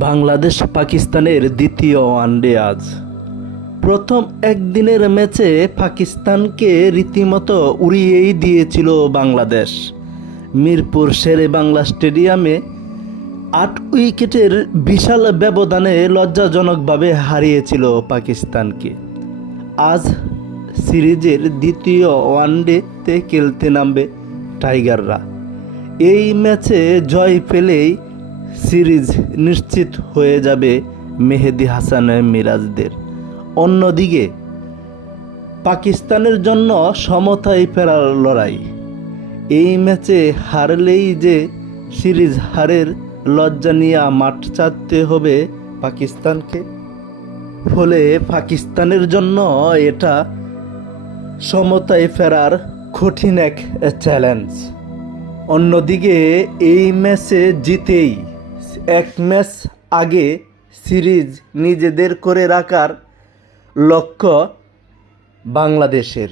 বাংলাদেশ পাকিস্তানের দ্বিতীয় ওয়ানডে আজ। প্রথম একদিনের ম্যাচে পাকিস্তানকে রীতিমতো উড়িয়েই দিয়েছিল বাংলাদেশ। মিরপুর শেরে বাংলা স্টেডিয়ামে ৮ উইকেটের বিশাল ব্যবধানে লজ্জাজনকভাবে হারিয়েছিল পাকিস্তানকে। আজ সিরিজের দ্বিতীয় ওয়ানডেতে খেলতে নামবে টাইগাররা। এই ম্যাচে জয় পেলেই সিরিজ নিশ্চিত হয়ে যাবে মেহেদী হাসান মিরাজদের। অন্যদিকে পাকিস্তানের জন্য সমতায় ফেরার লড়াই। এই ম্যাচে হারলেই যে সিরিজ হারের লজ্জা নিয়ে মাঠ ছাড়তে হবে পাকিস্তানকে, ফলে পাকিস্তানের জন্য এটা সমতায় ফেরার কঠিন এক চ্যালেঞ্জ। অন্যদিকে এই ম্যাচে জিতেই এক ম্যাচ আগে সিরিজ নিজেদের করে রাখার লক্ষ্য বাংলাদেশের।